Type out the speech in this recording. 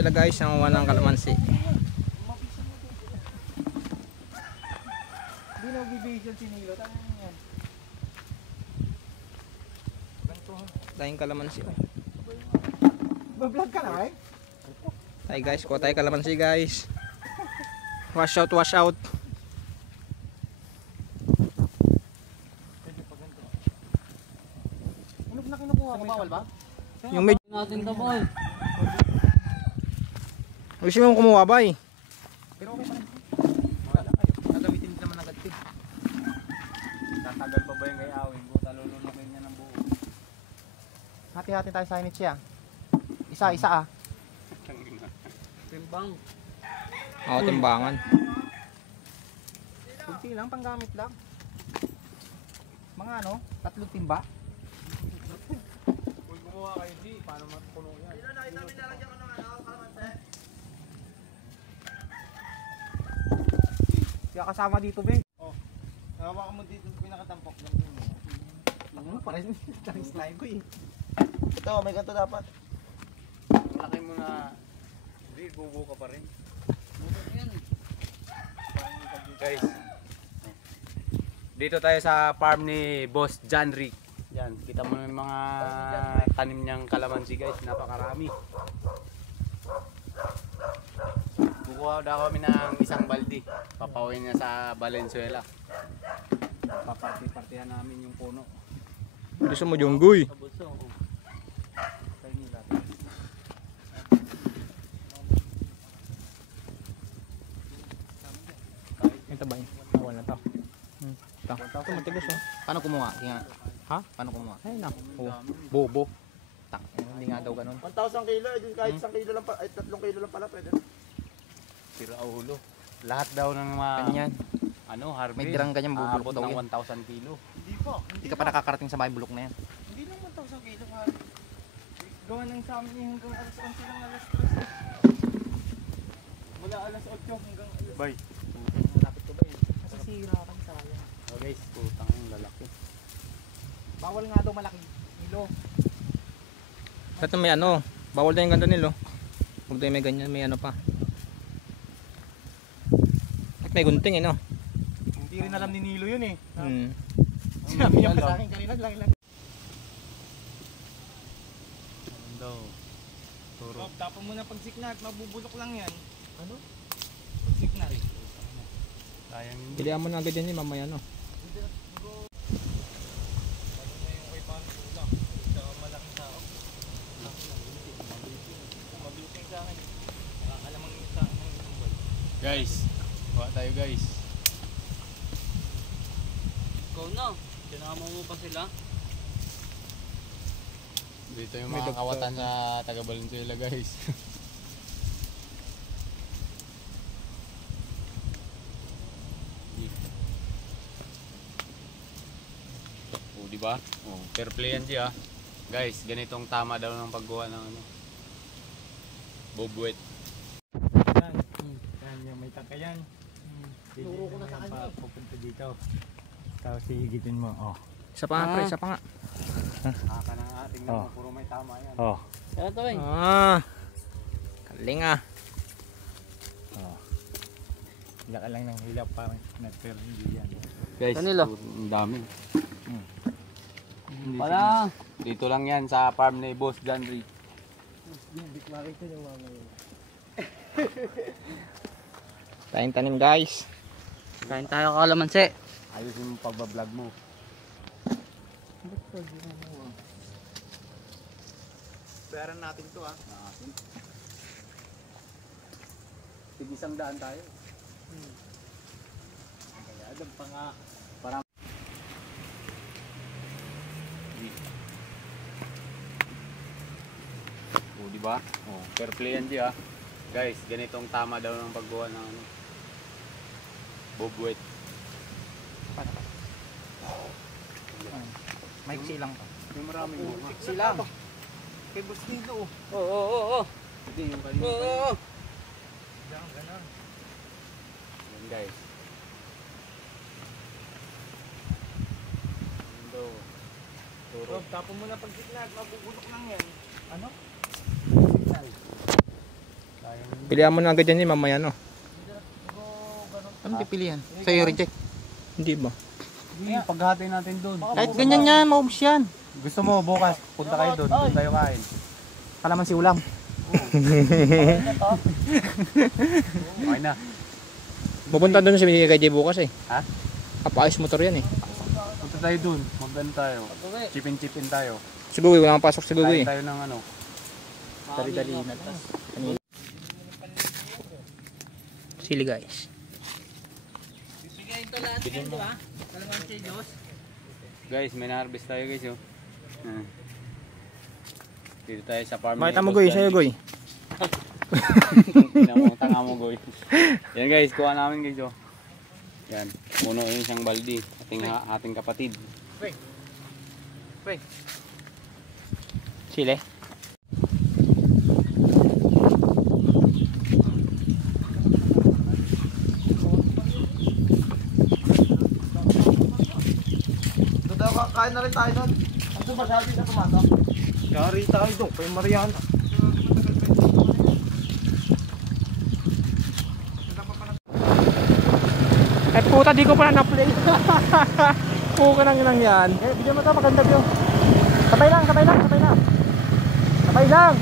sila guys, nanguha ng kalamansi. Hindi na bibigyan si Nilo. Yan. Dahing kalamansi. Bablog ka na eh? Tayo guys, kuha tayo kalamansi guys. Wash out, wash out. Ano na kinukuha mo? Bawal ba? Yung medyo Natin to boy. gusto mo kumuha ba eh? Pero okay pa rin. Wala kayo. Gagamitin naman agad ito. Tatagal pa ba yung kay Awing? Buta lulunukin niya ng buo. Hati-hati tayo sa init siya. Isa-isa ah. Timbang. Oo, timbangan. Kunti lang, panggamit lang. Mga ano, 3 timba. Kung gumawa kayo di, paano matupuno yan? Kaya kasama dito be. Hawakan mo dito pinakatampok ng Ano pa rin? Ang slime ko eh. Ito, may ganito dapat. Malaki mo na. Hindi, bubo ka pa rin. Guys, dito tayo sa farm ni Boss John Rick. Yan, kita mo yung mga tanim niyang kalamansi guys, napakarami. Kukuha daw kami ng isang balde. Papawin niya sa Valenzuela. Paparti-partihan namin yung puno. Gusto mo junggoy? Ito ba yun? Bawal na to. Ito matigas oh. Paano kumuha? Tinga. Ha? Paano kumuha? Ay na. Bobo. Tak. Hindi nga daw ganun. 1,000 kilo, kahit 1 kilo lang, ay 3 kilo lang pala pwede. Sira ulo. Lahat daw ng mga Ganyan. harvest. May dirang ganyan bubulok aabot daw ng yan. 1,000 kilo. Hindi pa. Hindi ka pa nakakarating sa may bulok na yan. Hindi lang 1,000 kilo ha. Gawa ng sa amin hanggang alas 11 lang alas 3. Mula alas 8 hanggang alas. Bay. Malapit ko ba yun? Masisira ka sa sayang. Oh guys, putang yung lalaki. Bawal nga daw malaki. Kilo. Ito may ano. Bawal na yung ganda nilo. Huwag tayo may ganyan. May ano pa. At may gunting eh no. Hindi rin alam ni Nilo yun eh. Sinabi niya pa sa akin kanina lang. Daw. Turo. Bob, tapon mo na pagsiknat, mabubulok lang yan. Ano? Pagsiknat. Sayang yun. Pilihan mo na agad yan eh mamaya no. Guys, bawa tayo guys. Ikaw na, sinama mo pa sila. Dito yung May mga doktor. kawatan sa taga Valenzuela guys. Oh, di ba? Oh, fair play yan siya. Guys, ganitong tama daw ng paggawa ng ano. Bobwet. Yan, yung may takayan. Turo ko na sa kanya eh. Pupunta dito. Tapos hihigitin mo. Oh. Isa pa nga pre, isa pa nga. Haka na nga, tingnan mo, puro may tama yan. Oh. Kaya to eh. Kaling ah. Hila ka lang ng hilap parang pero hindi yan. Guys, Kanila? ang dami. Wala. Dito lang yan sa farm ni Boss John Rick. Tayong tanim guys. Kain tayo kalamansi. Ayusin mo pagbablog mo. Bayaran natin to ah. Tig 100 tayo. Kaya adam pa nga. Parang oh, di ba? Oh, fair play yan diya. Guys, ganitong tama daw ng paggawa ng ano. Bobwet. May silang pa. Yung maraming bunga. Silang. Kay Boss Nilo oh. Oo. Hindi yung kanina. Oo. Ganun. Yan guys. Mundo. Turo. Bob, tapon mo na pagsiknat, mabubulok lang yan. Ano? Pilihan mo na agad yan mamaya no. Anong pipilihan? Sa'yo reject. Hindi ba? Paghati natin doon. Kahit ganyan yan, maubos yan. Gusto mo bukas, punta kayo doon. Doon tayo kain. Kalamansi ulam. Okay na. Pupunta doon sa kay Jay bukas eh. Ha? Kapaayos motor yan eh. Punta tayo doon. Magano tayo. Chip-in tayo. Si Gugoy, wala kang pasok si Gugoy Kain eh. tayo ng ano. Dali-dali na. Sili guys. Bigay ito lahat yan, di ba? Kalamansi, Diyos. Guys, may na-harvest tayo guys oh. Dito tayo sa farm. Makita mo Goy, sa'yo Goy. Tanga mo Goy. Yan guys, kuha namin guys oh. Yan, puno yun siyang baldi. Ating kapatid. Sili. Kain na rin tayo doon. Ano ba sabi sa pumato? Yari tayo doon, kay Mariana. Eh puta, di ko pa na-play. Puka nang ilang yan. Eh, bigyan mo ito, maganda view. Sabay lang. Sabay lang.